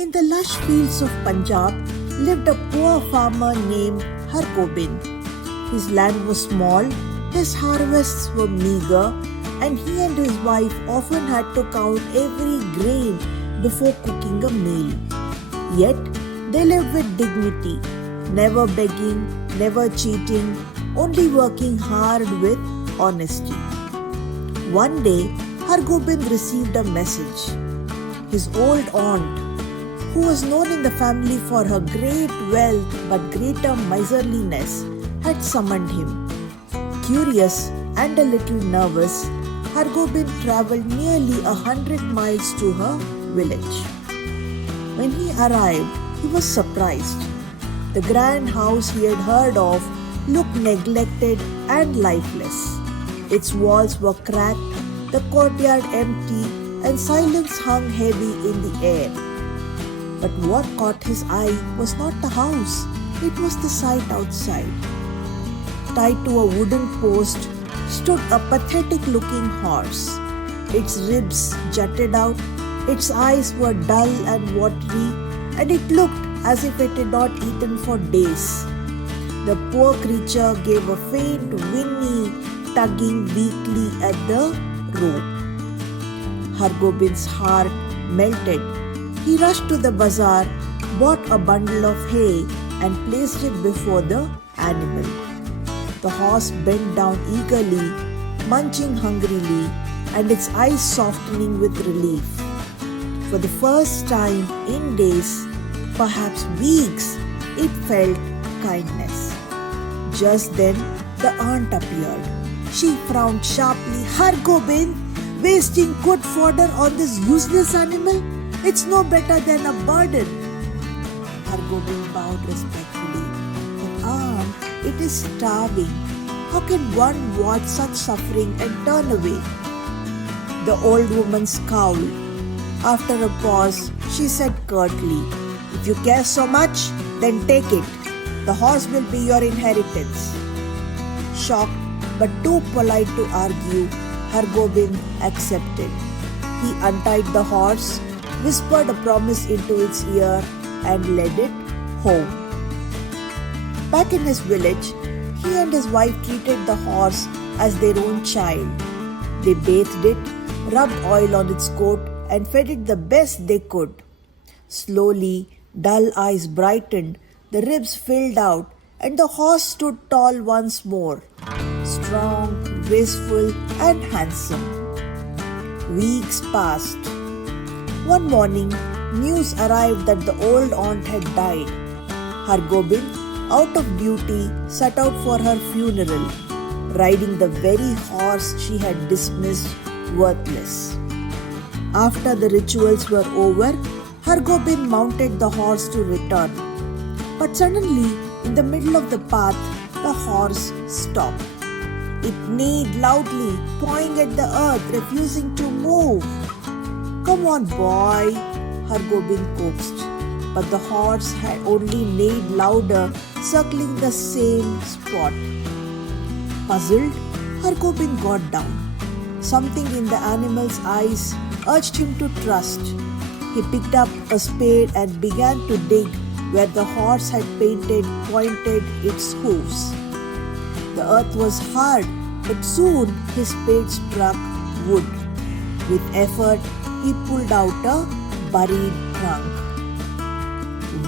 In the lush fields of Punjab lived a poor farmer named Hargobind. His land was small, his harvests were meager, and he and his wife often had to count every grain before cooking a meal. Yet, they lived with dignity, never begging, never cheating, only working hard with honesty. One day, Hargobind received a message. His old aunt, who was known in the family for her great wealth but greater miserliness, had summoned him. Curious and a little nervous, Hargobind travelled nearly 100 miles to her village. When he arrived, he was surprised. The grand house he had heard of looked neglected and lifeless. Its walls were cracked, the courtyard empty, and silence hung heavy in the air. But what caught his eye was not the house, it was the sight outside. Tied to a wooden post stood a pathetic-looking horse. Its ribs jutted out, its eyes were dull and watery, and it looked as if it had not eaten for days. The poor creature gave a faint whinny, tugging weakly at the rope. Hargobind's heart melted. He rushed to the bazaar, bought a bundle of hay, and placed it before the animal. The horse bent down eagerly, munching hungrily, and its eyes softening with relief. For the first time in days, perhaps weeks, it felt kindness. Just then, the aunt appeared. She frowned sharply. "Hargobind, wasting good fodder on this useless animal? It's no better than a burden." Hargobind bowed respectfully. "But aunt, it is starving. How can one watch such suffering and turn away?" The old woman scowled. After a pause, she said curtly, "If you care so much, then take it. The horse will be your inheritance." Shocked but too polite to argue, Hargobind accepted. He untied the horse, whispered a promise into its ear, and led it home. Back in his village, he and his wife treated the horse as their own child. They bathed it, rubbed oil on its coat, and fed it the best they could. Slowly, dull eyes brightened, the ribs filled out, and the horse stood tall once more, strong, graceful, and handsome. Weeks passed. One morning, news arrived that the old aunt had died. Hargobind, out of duty, set out for her funeral, riding the very horse she had dismissed worthless. After the rituals were over, Hargobind mounted the horse to return. But suddenly, in the middle of the path, the horse stopped. It neighed loudly, pawing at the earth, refusing to move. "Come on, boy," Hargobind coaxed. But the horse had only neighed louder, circling the same spot. Puzzled, Hargobind got down. Something in the animal's eyes urged him to trust. He picked up a spade and began to dig where the horse had pointed its hooves. The earth was hard, but soon his spade struck wood. With effort, he pulled out a buried trunk.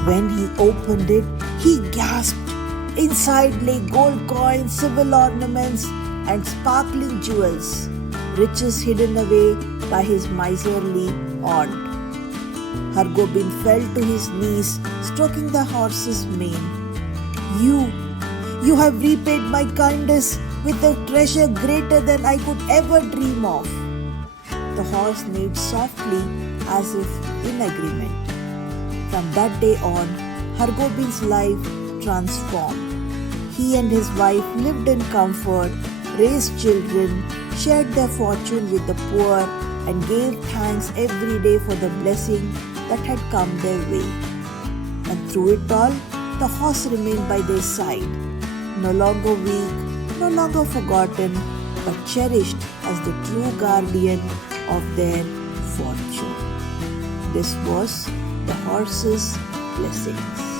When he opened it, he gasped. Inside lay gold coins, silver ornaments, and sparkling jewels, riches hidden away by his miserly aunt. Hargobind fell to his knees, stroking the horse's mane. You have repaid my kindness with a treasure greater than I could ever dream of." The horse neighed softly as if in agreement. From that day on, Hargobind's life transformed. He and his wife lived in comfort, raised children, shared their fortune with the poor, and gave thanks every day for the blessing that had come their way. And through it all, the horse remained by their side, no longer weak, no longer forgotten, but cherished as the true guardian of their fortune. This was the horse's blessings.